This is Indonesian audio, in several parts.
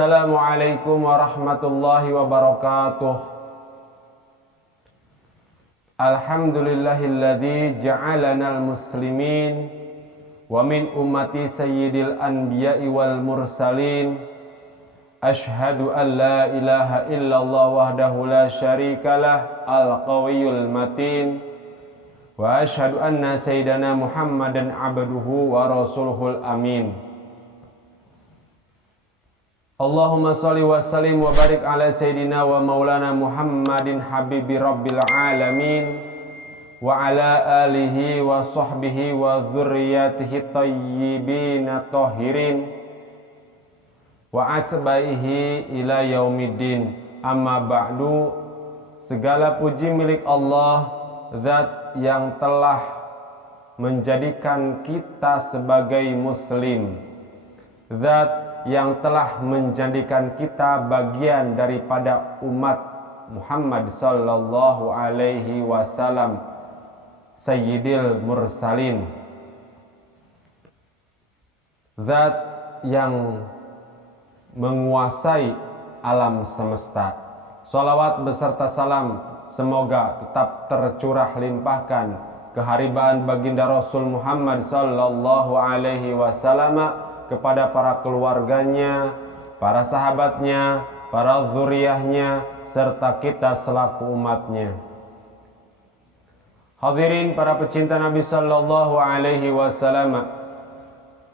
Assalamualaikum warahmatullahi wabarakatuh. Alhamdulillahilladzi ja'alanal muslimin wa min ummati sayyidil anbiya'i wal mursalin. Ashhadu an la ilaha illallah wahdahu la syarikalah al-qawiyyul matin. Wa ashhadu anna sayyidana Muhammadan abduhu wa rasuluhul amin. Allahumma salli wa sallim wa barik ala sayyidina wa maulana Muhammadin habibi rabbil alamin wa ala alihi wa sahbihi wa dzurriyyatihi thayyibin tahirin wa atba'ihi ila yaumiddin. Amma ba'du. Segala puji milik Allah, zat yang telah menjadikan kita sebagai muslim, zat yang telah menjadikan kita bagian daripada umat Muhammad sallallahu alaihi wasallam, sayyidil mursalin, zat yang menguasai alam semesta. Shalawat beserta salam semoga tetap tercurah limpahkan keharibaan baginda Rasul Muhammad sallallahu alaihi wasallam kepada para keluarganya, para sahabatnya, para zuriyahnya, serta kita selaku umatnya. Hadirin para pecinta Nabi sallallahu alaihi wasallam.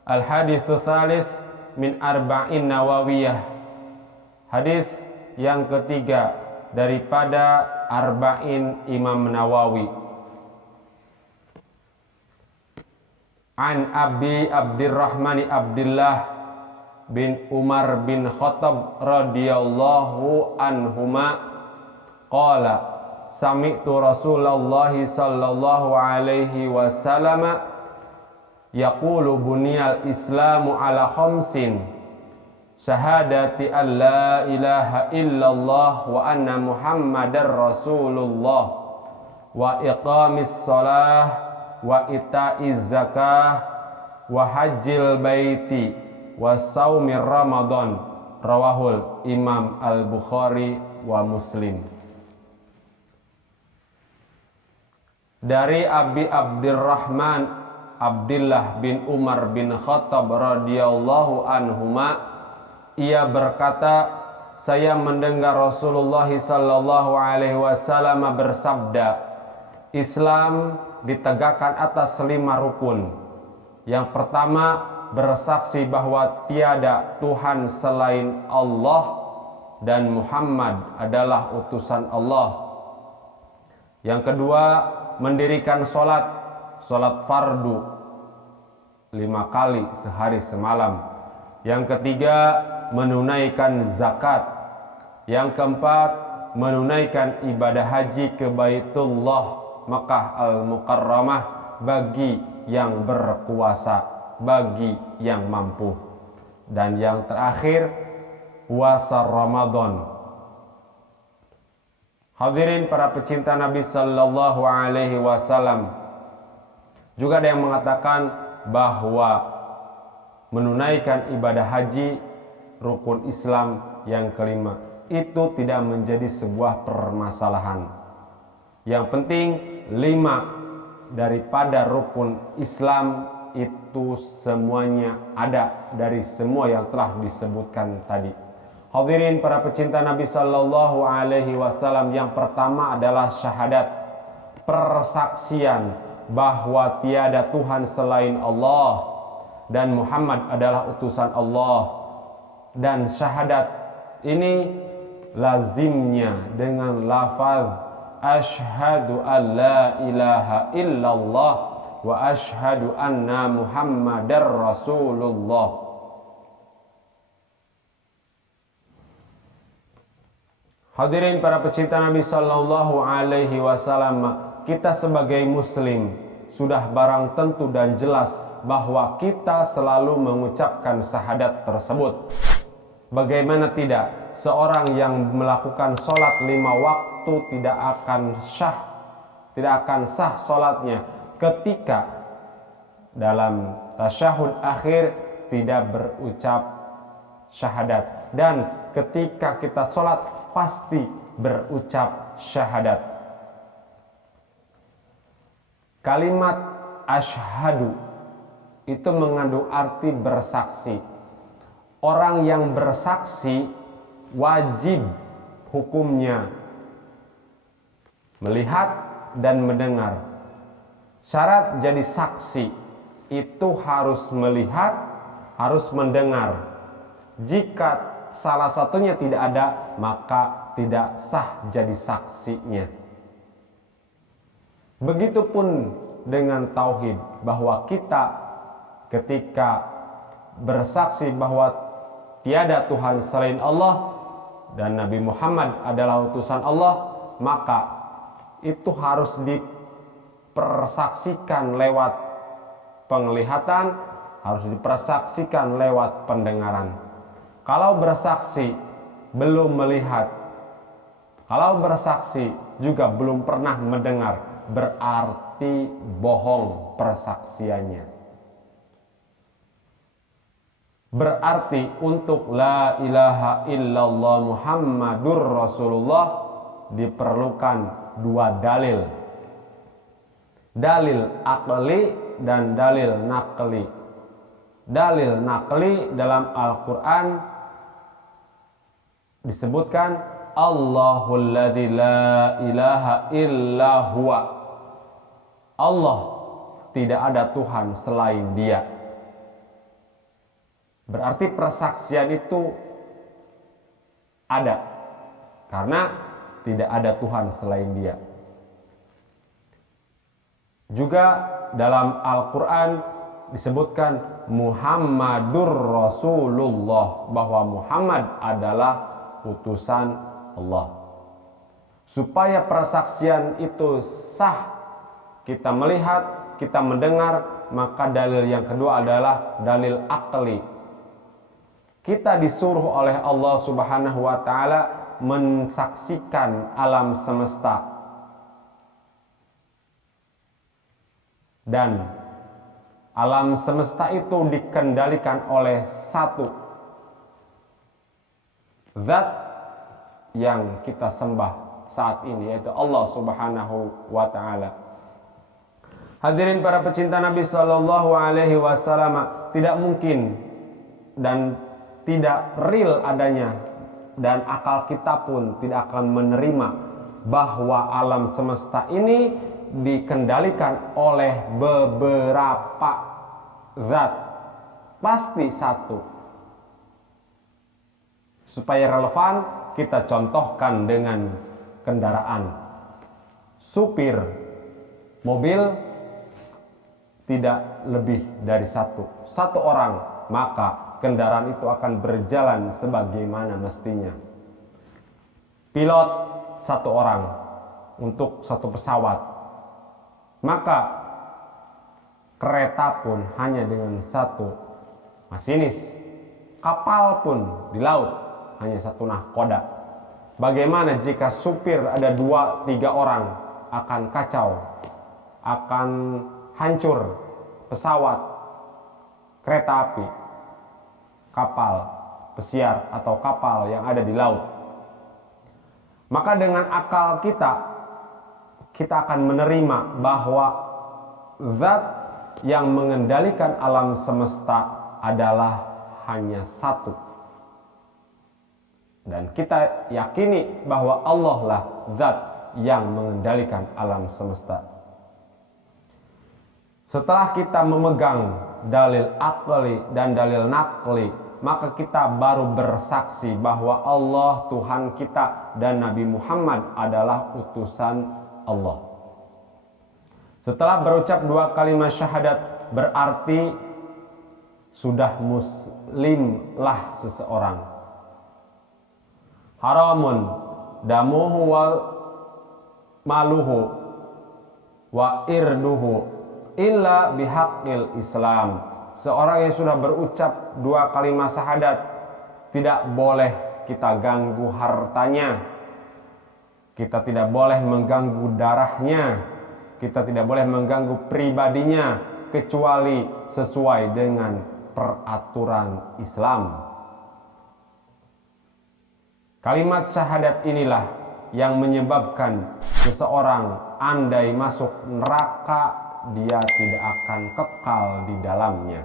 Al-haditsu tsalits min arba'in nawawiyah. Hadis yang ketiga daripada arba'in Imam Nawawi. An Abi Abdurrahman Abdullah bin Umar bin Khattab radhiyallahu anhuma qala sami'tu Rasulullah sallallahu alaihi wasallam yaqulu buniyal islamu ala khamsin syahadati an la ilaha illallah wa anna muhammadar rasulullah wa iqamis shalah wa ita'iz zakah wa hajjil baiti wa saumir ramadan. Rawahul Imam Al-Bukhari wa Muslim. Dari Abi Abdurrahman Abdullah bin Umar bin Khattab radhiyallahu anhuma, ia berkata, saya mendengar Rasulullah sallallahu alaihi wasallam bersabda, Islam ditegakkan atas 5 rukun. Yang pertama, bersaksi bahwa tiada Tuhan selain Allah dan Muhammad adalah utusan Allah. Yang kedua, mendirikan sholat fardu 5 kali sehari semalam. Yang ketiga, menunaikan zakat. Yang keempat, menunaikan ibadah haji ke Baitullah Makkah Al-Mukarramah bagi yang berkuasa, bagi yang mampu. Dan yang terakhir, puasa Ramadan. Hadirin para pecinta Nabi sallallahu alaihi wasallam. Juga ada yang mengatakan bahwa menunaikan ibadah haji, rukun Islam yang kelima, itu tidak menjadi sebuah permasalahan. Yang penting 5 daripada rukun Islam itu semuanya ada dari semua yang telah disebutkan tadi. Hadirin para pecinta Nabi sallallahu alaihi wasallam, yang pertama adalah syahadat, persaksian bahwa tiada Tuhan selain Allah dan Muhammad adalah utusan Allah. Dan syahadat ini lazimnya dengan lafaz Ashhadu an la ilaha illallah wa ashhadu anna Muhammadar Rasulullah. Hadirin para pecinta Nabi sallallahu alaihi wasallam, kita sebagai muslim sudah barang tentu dan jelas bahwa kita selalu mengucapkan syahadat tersebut. Bagaimana tidak? Seorang yang melakukan sholat 5 waktu tidak akan sah sholatnya ketika dalam tasyahud akhir tidak berucap syahadat, dan ketika kita sholat pasti berucap syahadat. Kalimat asyhadu itu mengandung arti bersaksi. Orang yang bersaksi wajib hukumnya melihat dan mendengar. Syarat jadi saksi itu harus melihat, harus mendengar. Jika salah satunya tidak ada, maka tidak sah jadi saksinya. Begitupun dengan tauhid, bahwa kita ketika bersaksi bahwa tiada Tuhan selain Allah dan Nabi Muhammad adalah utusan Allah, maka itu harus dipersaksikan lewat penglihatan, harus dipersaksikan lewat pendengaran. Kalau bersaksi belum melihat, kalau bersaksi juga belum pernah mendengar, berarti bohong persaksiannya. Berarti untuk la ilaha illallah Muhammadur Rasulullah diperlukan dua dalil. Dalil akli dan dalil nakli. Dalil nakli dalam Al-Quran disebutkan Allahul ladzi la ilaha illa huwa. Allah, tidak ada Tuhan selain Dia. Berarti persaksian itu ada karena tidak ada Tuhan selain Dia. Juga dalam Al-Quran disebutkan Muhammadur Rasulullah, bahwa Muhammad adalah utusan Allah. Supaya persaksian itu sah, kita melihat, kita mendengar, maka dalil yang kedua adalah dalil akli. Kita disuruh oleh Allah Subhanahu wa Ta'ala mensaksikan alam semesta, dan alam semesta itu dikendalikan oleh satu zat yang kita sembah saat ini, yaitu Allah Subhanahu wa Ta'ala. Hadirin para pecinta Nabi Sallallahu Alaihi Wasallam, tidak mungkin dan tidak real adanya, dan akal kita pun tidak akan menerima bahwa alam semesta ini dikendalikan oleh beberapa zat. Pasti satu. Supaya relevan, kita contohkan dengan kendaraan. Supir mobil tidak lebih dari satu orang, maka kendaraan itu akan berjalan sebagaimana mestinya. Pilot satu orang untuk satu pesawat, maka kereta pun hanya dengan satu masinis. Kapal pun di laut hanya satu nahkoda. Bagaimana jika supir ada 2-3 orang? Akan kacau, akan hancur pesawat, kereta api, kapal pesiar atau kapal yang ada di laut. Maka dengan akal kita akan menerima bahwa zat yang mengendalikan alam semesta adalah hanya satu. Dan kita yakini bahwa Allah lah zat yang mengendalikan alam semesta. Setelah kita memegang dalil akli dan dalil nakli, maka kita baru bersaksi bahwa Allah Tuhan kita dan Nabi Muhammad adalah utusan Allah. Setelah berucap 2 kalimat syahadat, berarti sudah muslimlah seseorang. Haramun damuhu wa maluhu wa irduhu illa bihaqqil Islam. Seorang yang sudah berucap 2 kalimat syahadat, tidak boleh kita ganggu hartanya, kita tidak boleh mengganggu darahnya, kita tidak boleh mengganggu pribadinya, kecuali sesuai dengan peraturan Islam. Kalimat syahadat inilah yang menyebabkan seseorang andai masuk neraka, dia tidak akan kekal di dalamnya.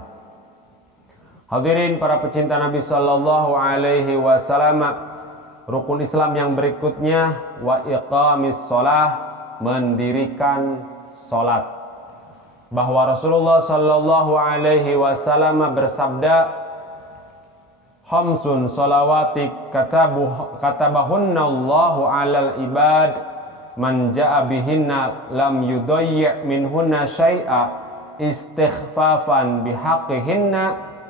Hadirin para pecinta Nabi Sallallahu Alaihi Wasallam, rukun Islam yang berikutnya wa iqamis shalah, mendirikan salat. Bahwa Rasulullah Sallallahu Alaihi Wasallam bersabda, khamsun salawati katabahunna Allahu alal ibad man ja'a bihinna lam yudayyi' minhunna syai'a istighfafan bihaqqihinna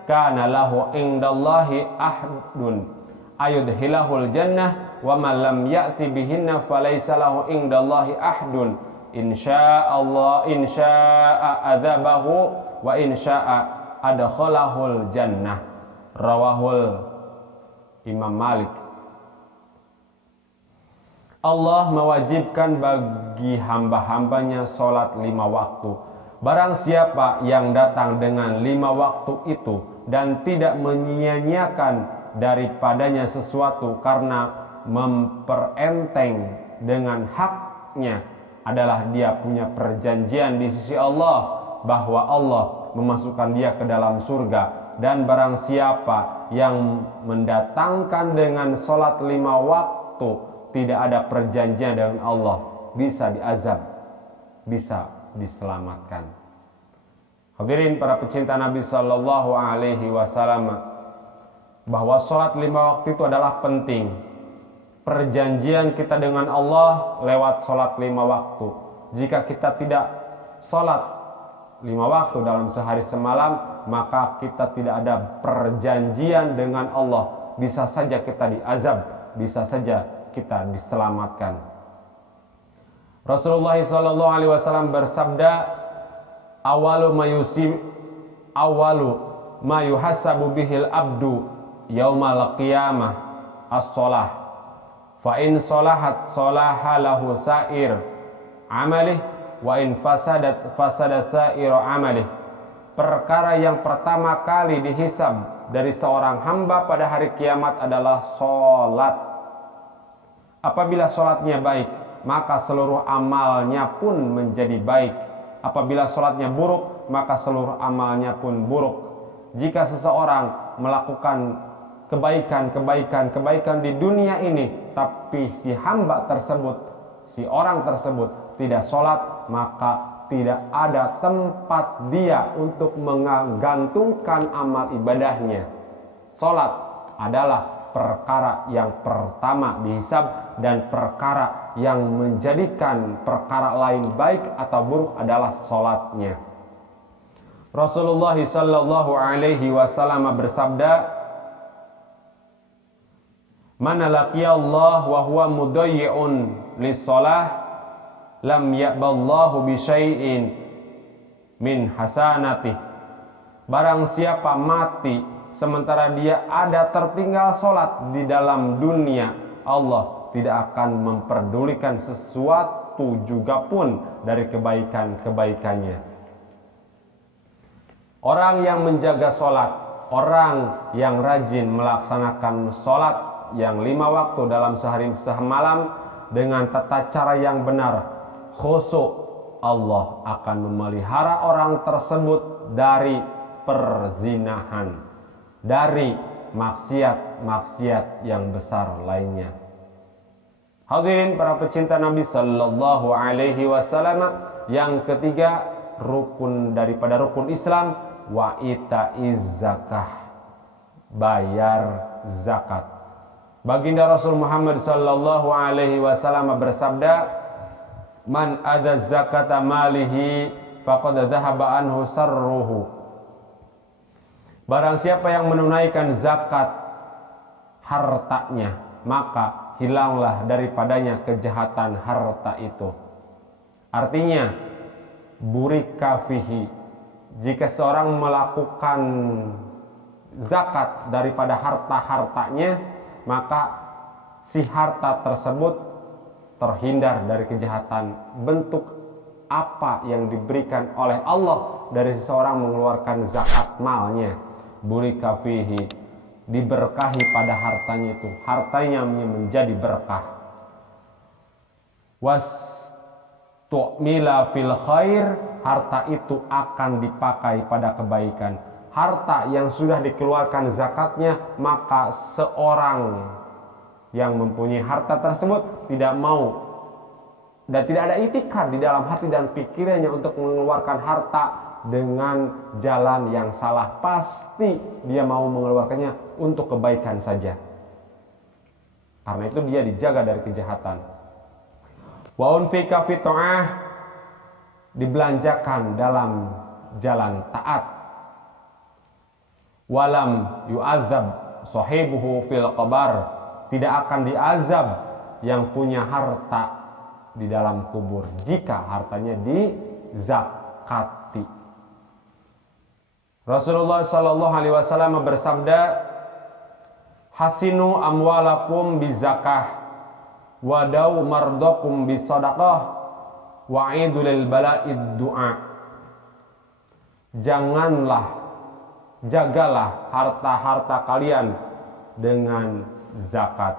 kana lahu indallahi ahdun ayudhilahul jannah wa man lam ya'ti bihinna falaysa lahu indallahi ahdun insyaallah insya'a adzabahu wa insya'a adkhalahul jannah. Rawahul Imam Malik. Allah mewajibkan bagi hamba-hambanya sholat 5 waktu. Barang siapa yang datang dengan 5 waktu itu dan tidak menyia-nyiakan daripadanya sesuatu karena memperenteng dengan haknya, adalah dia punya perjanjian di sisi Allah bahwa Allah memasukkan dia ke dalam surga. Dan barang siapa yang mendatangkan dengan sholat 5 waktu, tidak ada perjanjian dengan Allah, bisa diazab, bisa diselamatkan. Hadirin para pecinta Nabi Sallallahu Alaihi Wasallam, bahwa sholat 5 waktu itu adalah penting. Perjanjian kita dengan Allah lewat sholat 5 waktu. Jika kita tidak sholat 5 waktu dalam sehari semalam, maka kita tidak ada perjanjian dengan Allah. Bisa saja kita diazab, bisa saja kita diselamatkan. Rasulullah SAW bersabda, awalu ma yuhasabu bihil abdu yaumal qiyamah as-sholah, fa in sholahat sholaha lahu sa'ir amalih, wa in fasadat fasada sa'ir amalih. Perkara yang pertama kali dihisab dari seorang hamba pada hari kiamat adalah sholat. Apabila sholatnya baik, maka seluruh amalnya pun menjadi baik. Apabila sholatnya buruk, maka seluruh amalnya pun buruk. Jika seseorang melakukan kebaikan di dunia ini, tapi si hamba tersebut, si orang tersebut tidak sholat, maka tidak ada tempat dia untuk menggantungkan amal ibadahnya. Sholat adalah perkara yang pertama dihisab, dan perkara yang menjadikan perkara lain baik atau buruk adalah sholatnya. Rasulullah Sallallahu Alaihi Wasallam bersabda, man laqiyallahu wa huwa mudayyi'un lis-shalah lam ya'ballahu bi syai'in min hasanatih. Barang siapa mati sementara dia ada tertinggal sholat di dalam dunia, Allah tidak akan memperdulikan sesuatu juga pun dari kebaikan-kebaikannya. Orang yang menjaga sholat, orang yang rajin melaksanakan sholat yang 5 waktu dalam sehari semalam dengan tata cara yang benar, khusyuk, Allah akan memelihara orang tersebut dari perzinahan, dari maksiat-maksiat yang besar lainnya. Hadirin para pecinta Nabi Sallallahu Alaihi Wasallam, yang ketiga rukun daripada rukun Islam, wa itaiz zakah, bayar zakat. Baginda Rasul Muhammad Sallallahu Alaihi Wasallam bersabda, man adza zakata malihi faqad dhahaba anhu sarruhu. Barang siapa yang menunaikan zakat hartanya, maka hilanglah daripadanya kejahatan harta itu. Artinya, burika fihi, jika seorang melakukan zakat daripada harta-hartanya, maka si harta tersebut terhindar dari kejahatan bentuk apa yang diberikan oleh Allah dari seseorang mengeluarkan zakat malnya. Burika fihi diberkahi pada hartanya itu. Hartanya menjadi berkah. Was tu'mila fil khair, harta itu akan dipakai pada kebaikan. Harta yang sudah dikeluarkan zakatnya, maka seorang yang mempunyai harta tersebut tidak mau dan tidak ada itikad di dalam hati dan pikirannya untuk mengeluarkan harta dengan jalan yang salah. Pasti dia mau mengeluarkannya untuk kebaikan saja. Karena itu dia dijaga dari kejahatan. Wa unfika fi ta'ah, dibelanjakan dalam jalan taat. Walam yu'adzab sahibuhu fil qabar, tidak akan diazab yang punya harta di dalam kubur jika hartanya dizakati. Rasulullah sallallahu alaihi wasallam bersabda, hasinu amwalakum bizakah, wadau mardakum bisadaqah, wa'idu lil bala'id du'a. Jagalah harta-harta kalian dengan zakat.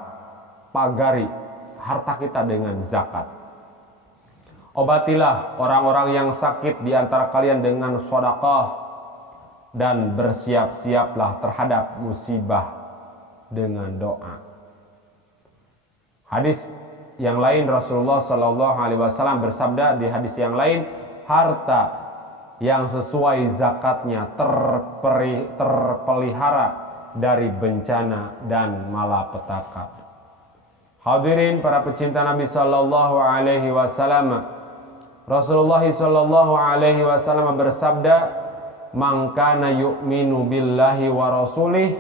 Pagari harta kita dengan zakat. Obatilah orang-orang yang sakit di antara kalian dengan sedekah, dan bersiap-siaplah terhadap musibah dengan doa. Hadis yang lain, Rasulullah Shallallahu Alaihi Wasallam bersabda di hadis yang lain, harta yang sesuai zakatnya terpelihara dari bencana dan malapetaka. Hadirin para pecinta Nabi Shallallahu Alaihi Wasallam, Rasulullah Shallallahu Alaihi Wasallam bersabda, "Man kana yu'minu billahi wa rasulih,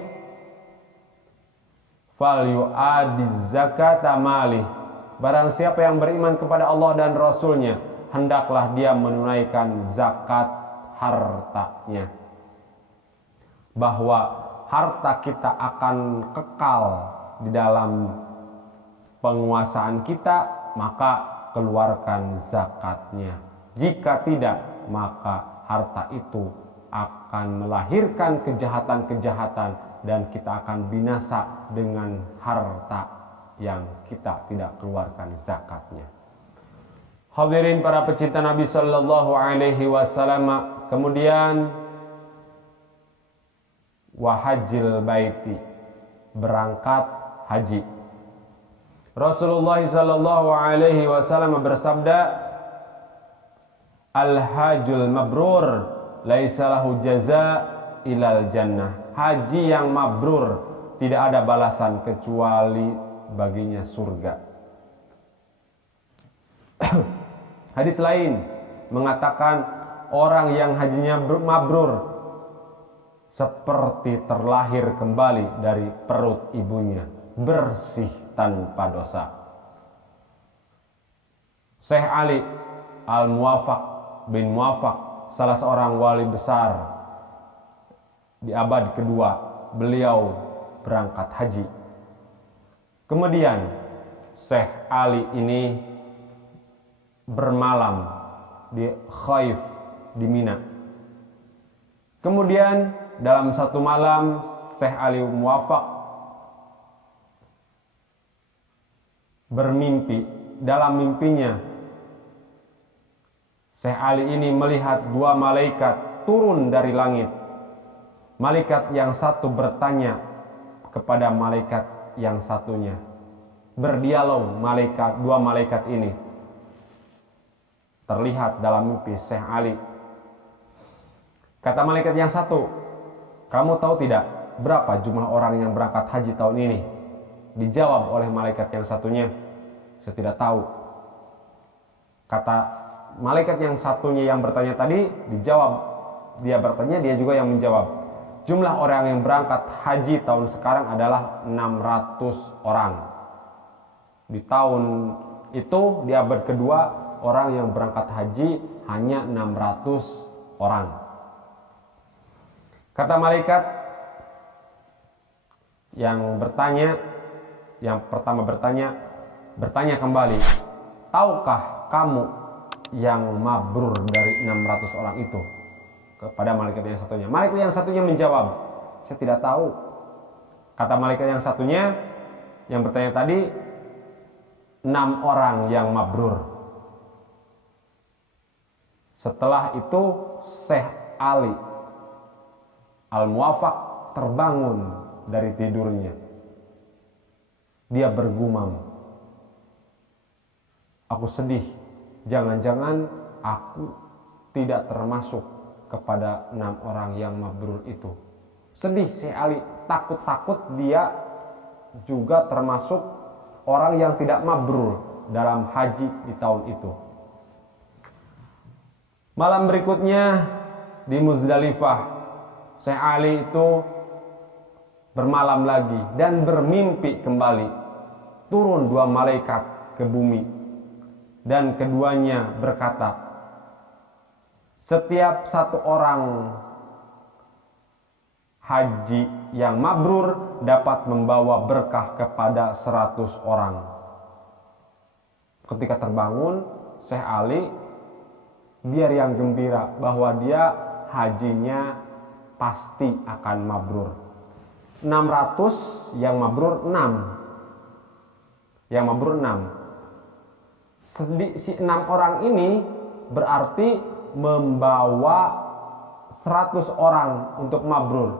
falyu'addiz zakata malih." Barang siapa yang beriman kepada Allah dan Rasulnya, hendaklah dia menunaikan zakat hartanya. Bahwa harta kita akan kekal di dalam penguasaan kita, maka keluarkan zakatnya. Jika tidak, maka harta itu akan melahirkan kejahatan-kejahatan dan kita akan binasa dengan harta yang kita tidak keluarkan zakatnya. Hadirin para pecinta Nabi Sallallahu Alaihi Wasallam, kemudian wahajil baiti, berangkat haji. Rasulullah Sallallahu Alaihi Wasallam bersabda, al-hajjul mabrur laisa lahu jaza ilal jannah. Haji yang mabrur tidak ada balasan kecuali baginya surga. Hadis lain mengatakan orang yang hajinya mabrur seperti terlahir kembali dari perut ibunya, bersih tanpa dosa. Syekh Ali Al-Muwafaq bin Muwafaq, salah seorang wali besar di abad kedua, beliau berangkat haji. Kemudian Syekh Ali ini bermalam di Khaif di Mina. Kemudian dalam satu malam Syekh Ali Muwafaq bermimpi. Dalam mimpinya Syekh Ali ini melihat dua malaikat turun dari langit. Malaikat yang satu bertanya kepada malaikat yang satunya. Berdialog dua malaikat ini. Terlihat dalam mimpi Syekh Ali. Kata malaikat yang satu, kamu tahu tidak berapa jumlah orang yang berangkat haji tahun ini? Dijawab oleh malaikat yang satunya, saya tidak tahu. Kata malaikat yang satunya yang bertanya tadi, dijawab, dia bertanya, dia juga yang menjawab. Jumlah orang yang berangkat haji tahun sekarang adalah 600 orang. Di tahun itu, di abad kedua, orang yang berangkat haji hanya 600 orang. Kata malaikat yang bertanya, yang pertama bertanya kembali, tahukah kamu yang mabrur dari 600 orang itu? Kepada malaikat yang satunya. Malaikat yang satunya menjawab, saya tidak tahu. Kata malaikat yang satunya, yang bertanya tadi, 6 orang yang mabrur. Setelah itu Syekh Ali Al-Muwafaq terbangun dari tidurnya. Dia bergumam, aku sedih, jangan-jangan aku tidak termasuk kepada 6 orang yang mabrur itu. Sedih Syekh Ali, takut-takut dia juga termasuk orang yang tidak mabrur dalam haji di tahun itu. Malam berikutnya di Muzdalifah, Syekh Ali itu bermalam lagi dan bermimpi kembali. Turun 2 malaikat ke bumi dan keduanya berkata, setiap satu orang haji yang mabrur dapat membawa berkah kepada 100 orang. Ketika terbangun, Syekh Ali biar yang gembira bahwa dia hajinya pasti akan mabrur. 600 yang mabrur 6. Yang mabrur 6. Si 6 orang ini berarti membawa 100 orang untuk mabrur.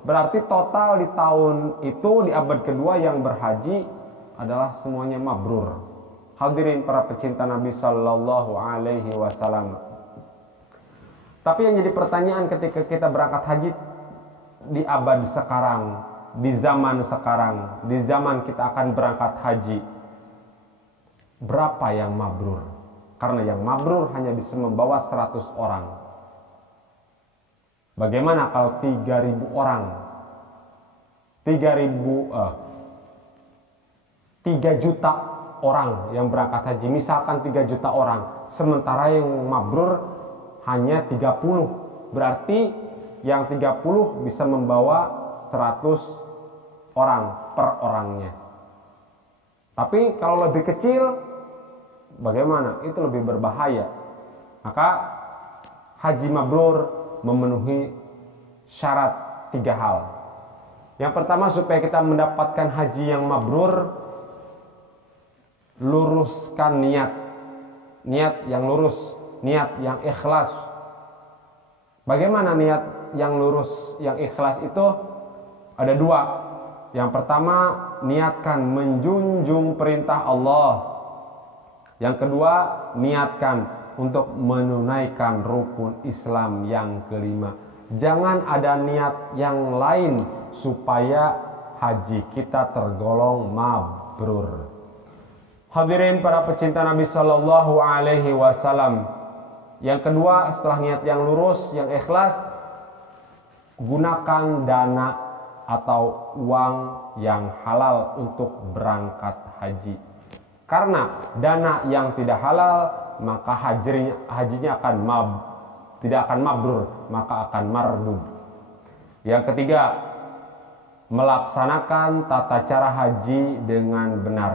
Berarti total di tahun itu, di abad kedua yang berhaji adalah semuanya mabrur. Hadirin para pecinta Nabi Sallallahu Alaihi Wasallam. Tapi yang jadi pertanyaan ketika kita berangkat haji di abad sekarang, di zaman sekarang, di zaman kita akan berangkat haji, berapa yang mabrur? Karena yang mabrur hanya bisa membawa 100 orang. Bagaimana kalau 3.000 orang? 3 juta orang yang berangkat haji, misalkan 3 juta orang, sementara yang mabrur hanya 30, berarti yang 30 bisa membawa 100 orang per orangnya. Tapi kalau lebih kecil, bagaimana? Itu lebih berbahaya. Maka haji mabrur memenuhi syarat 3 hal. Yang pertama, supaya kita mendapatkan haji yang mabrur, luruskan niat. Niat yang lurus, niat yang ikhlas. Bagaimana niat yang lurus, yang ikhlas itu? Ada 2. Yang pertama, niatkan menjunjung perintah Allah. Yang kedua, niatkan untuk menunaikan rukun Islam yang kelima. Jangan ada niat yang lain supaya haji kita tergolong mabrur. Hadirin para pecinta Nabi Sallallahu Alaihi Wasallam. Yang kedua, setelah niat yang lurus, yang ikhlas, gunakan dana atau uang yang halal untuk berangkat haji. Karena dana yang tidak halal, maka hajinya akan tidak akan mabrur, maka akan mardud. Yang ketiga, melaksanakan tata cara haji dengan benar.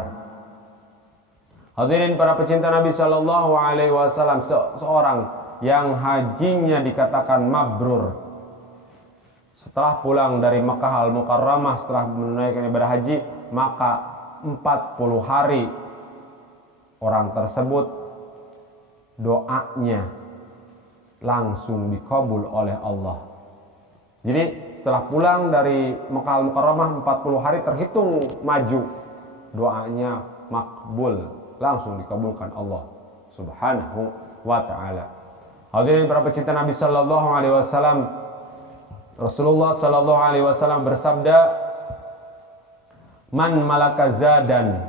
Hadirin para pecinta Nabi Sallallahu Alaihi Wasallam, seorang yang hajinya dikatakan mabrur, setelah pulang dari Makkah Al-Mukarramah, setelah menunaikan ibadah haji, maka 40 hari orang tersebut doanya langsung dikabul oleh Allah. Jadi setelah pulang dari Makkah Al-Mukarramah 40 hari terhitung maju, doanya makbul, langsung dikabulkan Allah Subhanahu wa ta'ala. Hadirin para pecinta Nabi Sallallahu Alaihi Wasallam, Rasulullah Sallallahu Alaihi Wasallam bersabda, man malaka zadan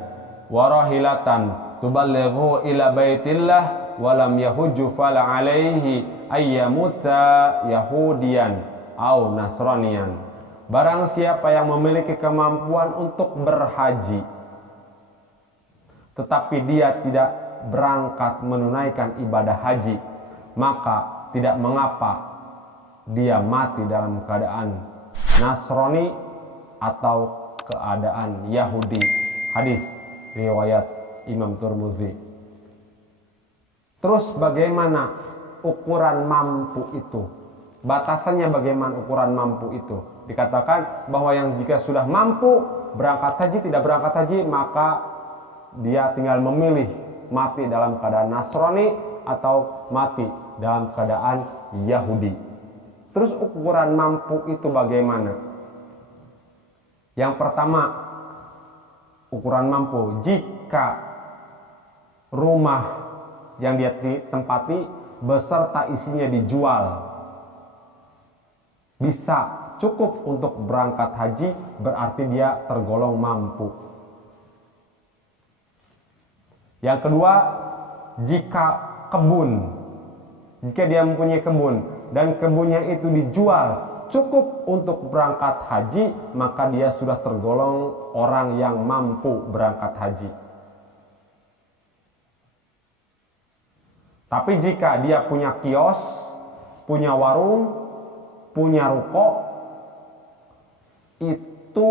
warahilatan tuballighu ila baitillah walam yahujju fala alaihi ayyamuta yahudiyan au nasraniyan. Barang siapa yang memiliki kemampuan untuk berhaji tetapi dia tidak berangkat menunaikan ibadah haji, maka tidak mengapa dia mati dalam keadaan Nasrani atau keadaan Yahudi. Hadis riwayat Imam Tirmidzi. Terus bagaimana ukuran mampu itu? Batasannya bagaimana ukuran mampu itu? Dikatakan bahwa yang jika sudah mampu berangkat haji, tidak berangkat haji, maka dia tinggal memilih mati dalam keadaan Nasrani atau mati dalam keadaan Yahudi. Terus ukuran mampu itu bagaimana? Yang pertama, ukuran mampu jika rumah yang dia tempati beserta isinya dijual, bisa cukup untuk berangkat haji, berarti dia tergolong mampu. Yang kedua, jika dia mempunyai kebun dan kebunnya itu dijual cukup untuk berangkat haji, maka dia sudah tergolong orang yang mampu berangkat haji. Tapi jika dia punya kios, punya warung, punya ruko, itu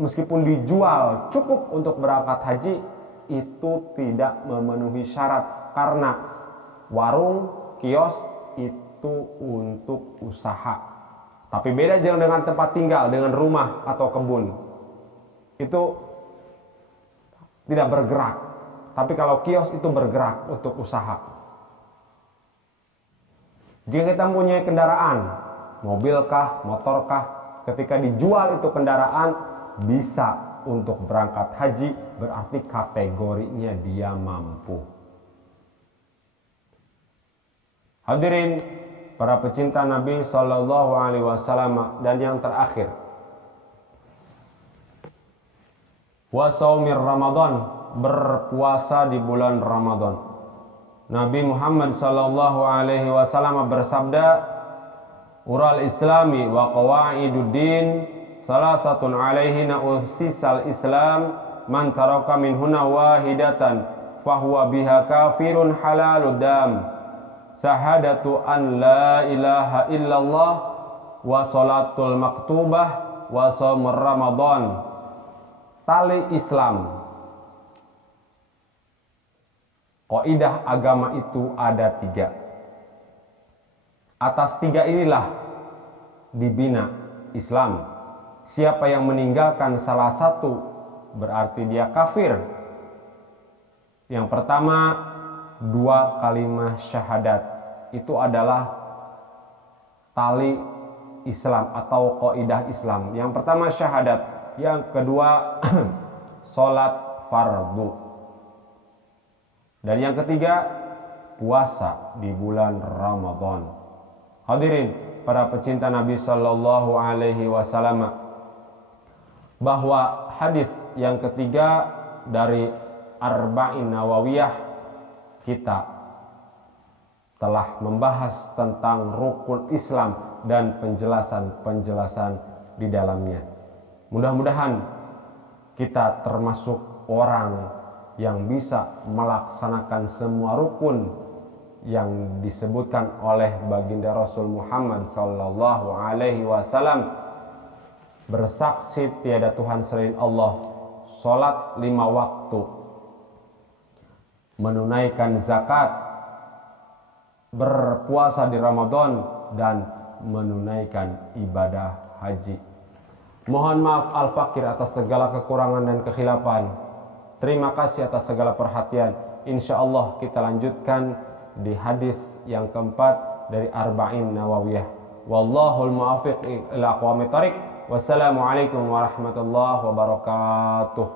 meskipun dijual cukup untuk berangkat haji, itu tidak memenuhi syarat, karena warung, kios itu untuk usaha. Tapi beda dengan tempat tinggal, dengan rumah atau kebun, itu tidak bergerak. Tapi kalau kios itu bergerak untuk usaha. Jika kita mempunyai kendaraan, mobilkah, motorkah, ketika dijual itu kendaraan bisa untuk berangkat haji, berarti kategorinya dia mampu. Hadirin para pecinta Nabi Shallallahu Alaihi Wasallam, dan yang terakhir, wasaumir Ramadan, berpuasa di bulan Ramadan. Nabi Muhammad Shallallahu Alaihi Wasallam bersabda, Ural islami wa qawaiduddin salasatun alaihina usisal islam man taraka minhuna wahidatan fahuwa biha kafirun halalud dam sahadatu an la ilaha illallah wa salatul maktubah wa shaum ramadan. Tali Islam, kaidah agama itu ada 3. Atas 3 inilah dibina Islam. Siapa yang meninggalkan salah satu berarti dia kafir. Yang pertama, 2 kalimat syahadat. Itu adalah tali Islam atau kaidah Islam. Yang pertama syahadat, yang kedua sholat fardu, dan yang ketiga puasa di bulan Ramadan. Hadirin para pecinta Nabi Shallallahu Alaihi Wasallam, bahwa hadis yang ketiga dari Arba'in Nawawiyah kita telah membahas tentang rukun Islam dan penjelasan-penjelasan di dalamnya. Mudah-mudahan kita termasuk orang yang bisa melaksanakan semua rukun yang disebutkan oleh baginda Rasul Muhammad sallallahu alaihi wasallam, bersaksi tiada Tuhan selain Allah, salat 5 waktu, menunaikan zakat, berpuasa di Ramadan, dan menunaikan ibadah haji. Mohon maaf al-fakir atas segala kekurangan dan kekhilafan. Terima kasih atas segala perhatian. Insya Allah kita lanjutkan di hadis yang keempat dari Arba'in Nawawiyah. Wallahul muwaffiq ila aqwamit thariq. Wassalamualaikum warahmatullahi wabarakatuh.